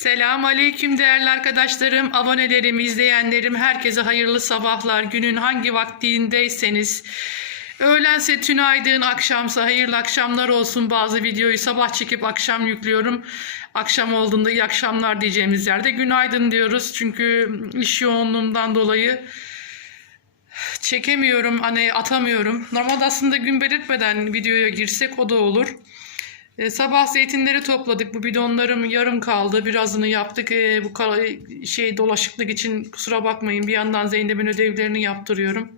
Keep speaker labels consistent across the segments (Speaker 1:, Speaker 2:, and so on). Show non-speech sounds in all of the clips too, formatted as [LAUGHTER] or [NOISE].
Speaker 1: Selam aleyküm değerli arkadaşlarım, abonelerim, izleyenlerim, herkese hayırlı sabahlar. Günün hangi vaktindeyseniz, öğlense tünaydın, akşamsa hayırlı akşamlar olsun. Bazı videoyu sabah çekip akşam yüklüyorum. Akşam olduğunda iyi akşamlar diyeceğimiz yerde günaydın diyoruz. Çünkü iş yoğunluğundan dolayı çekemiyorum, hani atamıyorum. Normalde aslında gün belirtmeden videoya girsek o da olur. E, sabah zeytinleri topladık. Bu bidonlarım yarım kaldı. Birazını yaptık. E, bu şey dolaşıklık için kusura bakmayın. Bir yandan Zeynep'in ödevlerini yaptırıyorum.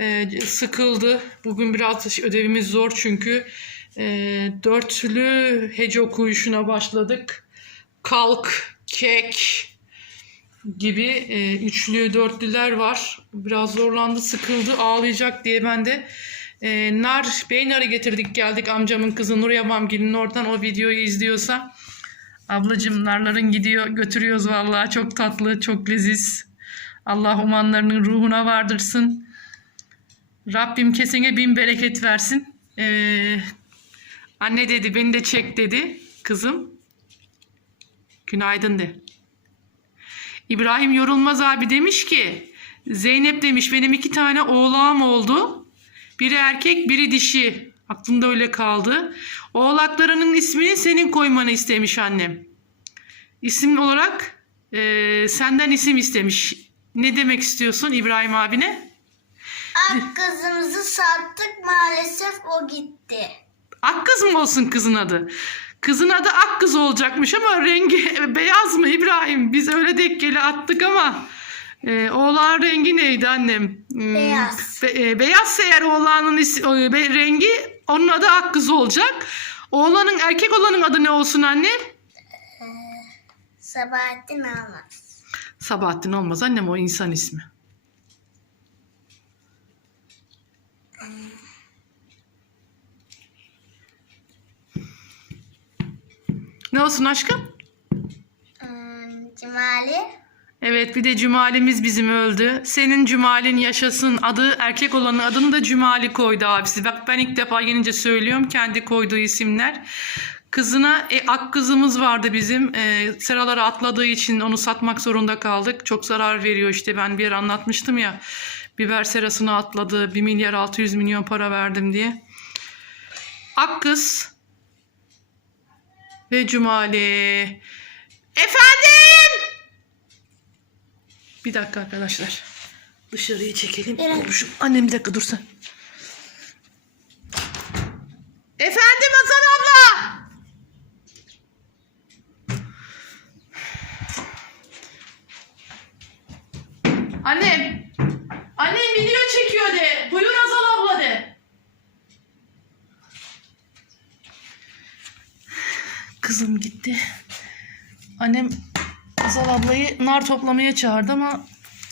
Speaker 1: E, sıkıldı. Bugün biraz ödevimiz zor çünkü. E, dörtlü hece okuyuşuna başladık. Kalk, kek gibi e, üçlü, dörtlüler var. Biraz zorlandı, sıkıldı, ağlayacak diye ben de e, nar, beynarı getirdik geldik amcamın kızı Nur Yabamgil'in oradan o videoyu izliyorsa. Ablacım narların gidiyor götürüyoruz vallahi çok tatlı çok leziz. Allah umanlarının ruhuna vardırsın. Rabbim kesene bin bereket versin. Ee, anne dedi beni de çek dedi kızım. Günaydın de. İbrahim Yorulmaz abi demiş ki Zeynep demiş benim iki tane oğlağım oldu. Biri erkek biri dişi. Aklımda öyle kaldı. Oğlaklarının ismini senin koymanı istemiş annem. İsim olarak e, senden isim istemiş. Ne demek istiyorsun İbrahim abine?
Speaker 2: Ak kızımızı sattık maalesef o gitti.
Speaker 1: Akkız mı olsun kızın adı? Kızın adı Akkız olacakmış ama rengi [LAUGHS] beyaz mı İbrahim? Biz öyle dekkeli attık ama e, oğlan rengi neydi annem? Hmm,
Speaker 2: Beyaz.
Speaker 1: be- e, beyazsa eğer oğlanın is- o, be- rengi onun adı Akkız olacak. Oğlanın erkek olanın adı ne olsun anne?
Speaker 2: Sabahattin Almaz.
Speaker 1: Sabahattin olmaz annem o insan ismi. Ne olsun aşkım?
Speaker 2: Hmm, Cimali.
Speaker 1: Evet bir de Cumali'miz bizim öldü. Senin Cumalin yaşasın adı erkek olanın adını da Cumali koydu abisi. Bak ben ilk defa yenince söylüyorum kendi koyduğu isimler. Kızına e, ak kızımız vardı bizim. E, sıralara atladığı için onu satmak zorunda kaldık. Çok zarar veriyor işte ben bir yer anlatmıştım ya. Biber serasını atladı. 1 milyar 600 milyon para verdim diye. Ak kız ve Cumali. Efendim? Bir dakika arkadaşlar. Dışarıyı çekelim.
Speaker 2: Evet.
Speaker 1: Olmuşum. Annem bir dakika dursan. Efendim Hasan abla. Annem. Annem video çekiyor de. Buyur Hasan abla de. Kızım gitti. Annem Azal ablayı nar toplamaya çağırdı ama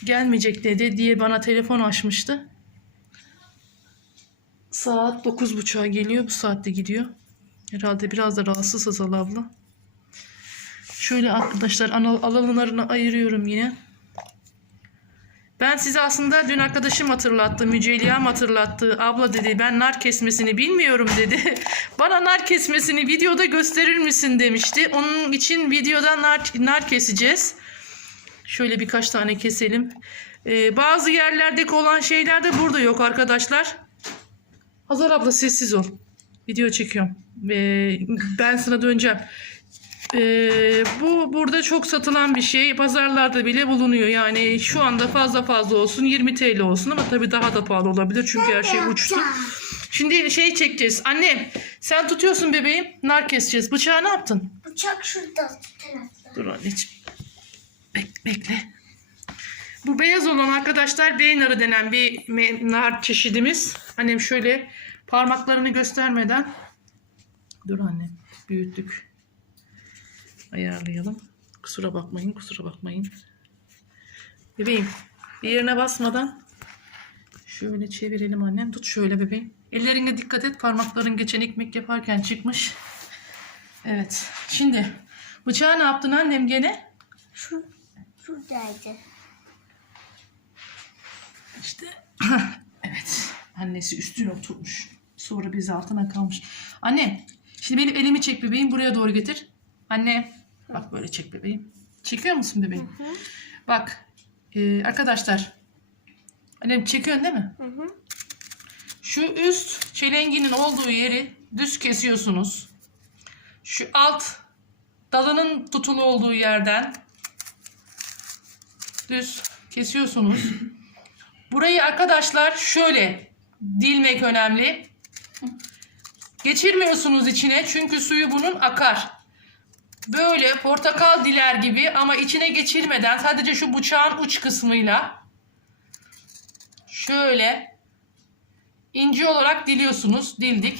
Speaker 1: gelmeyecek dedi diye bana telefon açmıştı. Saat 9.30'a geliyor. Bu saatte gidiyor. Herhalde biraz da rahatsız Azal abla. Şöyle arkadaşlar anal alanlarını ayırıyorum yine. Ben size aslında dün arkadaşım hatırlattı, Mücelliyam hatırlattı. Abla dedi ben nar kesmesini bilmiyorum dedi. [LAUGHS] Bana nar kesmesini videoda gösterir misin demişti. Onun için videoda nar, nar keseceğiz. Şöyle birkaç tane keselim. Ee, bazı yerlerdeki olan şeyler de burada yok arkadaşlar. Hazar abla sessiz ol. Video çekiyorum. Ee, ben sana döneceğim. Ee, bu burada çok satılan bir şey. Pazarlarda bile bulunuyor. Yani şu anda fazla fazla olsun 20 TL olsun ama tabii daha da pahalı olabilir çünkü her şey uçtu. Şimdi şey çekeceğiz. Annem sen tutuyorsun bebeğim. Nar keseceğiz. Bıçağı ne yaptın?
Speaker 2: Bıçak şurada.
Speaker 1: Dur anneciğim. Bek- bekle. Bu beyaz olan arkadaşlar beynarı denen bir nar çeşidimiz. Annem şöyle parmaklarını göstermeden dur anne büyüttük. Ayarlayalım. Kusura bakmayın, kusura bakmayın. Bebeğim bir yerine basmadan şöyle çevirelim annem. Tut şöyle bebeğim. Ellerine dikkat et. Parmakların geçen ekmek yaparken çıkmış. Evet. Şimdi bıçağı ne yaptın annem gene?
Speaker 2: Şu, şuradaydı.
Speaker 1: İşte [CLEARS THROAT] evet. Annesi üstüne oturmuş. Sonra biz altına kalmış. Anne şimdi benim elimi çek bebeğim buraya doğru getir. Anne Bak böyle çek bebeğim. Çekiyor musun bebeğim? Bak e, arkadaşlar. Annem çekiyorsun değil mi?
Speaker 2: Hı hı.
Speaker 1: Şu üst çelenginin olduğu yeri düz kesiyorsunuz. Şu alt dalının tutulu olduğu yerden düz kesiyorsunuz. Burayı arkadaşlar şöyle dilmek önemli. Geçirmiyorsunuz içine çünkü suyu bunun akar. Böyle portakal diler gibi ama içine geçirmeden sadece şu bıçağın uç kısmıyla şöyle ince olarak diliyorsunuz. Dildik.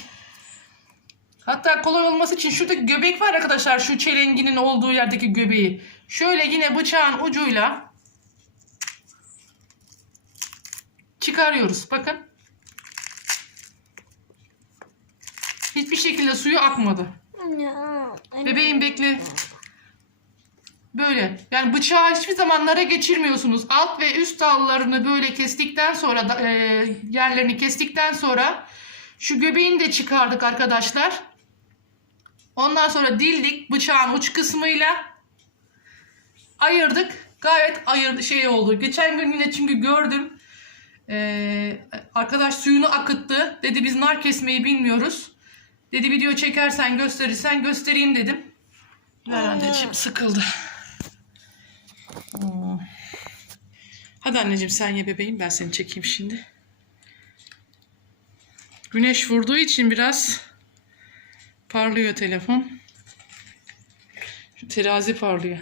Speaker 1: Hatta kolay olması için şuradaki göbek var arkadaşlar. Şu çelenginin olduğu yerdeki göbeği. Şöyle yine bıçağın ucuyla çıkarıyoruz. Bakın. Hiçbir şekilde suyu akmadı. Bebeğim bekle. Böyle. Yani bıçağı hiçbir zaman nara geçirmiyorsunuz. Alt ve üst dallarını böyle kestikten sonra e, yerlerini kestikten sonra şu göbeğini de çıkardık arkadaşlar. Ondan sonra dildik bıçağın uç kısmıyla ayırdık. Gayet ayırdı şey oldu. Geçen gün yine çünkü gördüm. E, arkadaş suyunu akıttı. Dedi biz nar kesmeyi bilmiyoruz. Dedi video çekersen gösterirsen göstereyim dedim. Herhalde içim sıkıldı. Oo. Hadi anneciğim sen ye bebeğim ben seni çekeyim şimdi. Güneş vurduğu için biraz parlıyor telefon. Şu terazi parlıyor.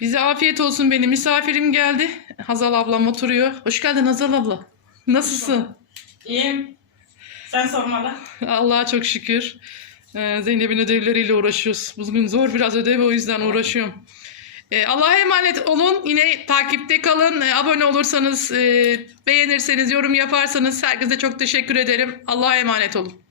Speaker 1: Bize afiyet olsun benim misafirim geldi. Hazal ablam oturuyor. Hoş geldin Hazal abla. Nasılsın?
Speaker 3: İyiyim. Sen sormalı.
Speaker 1: Allah'a çok şükür. Ee, Zeynep'in ödevleriyle uğraşıyoruz. Bugün zor biraz ödev o yüzden uğraşıyorum. Ee, Allah'a emanet olun. Yine takipte kalın. Ee, abone olursanız, e, beğenirseniz, yorum yaparsanız herkese çok teşekkür ederim. Allah'a emanet olun.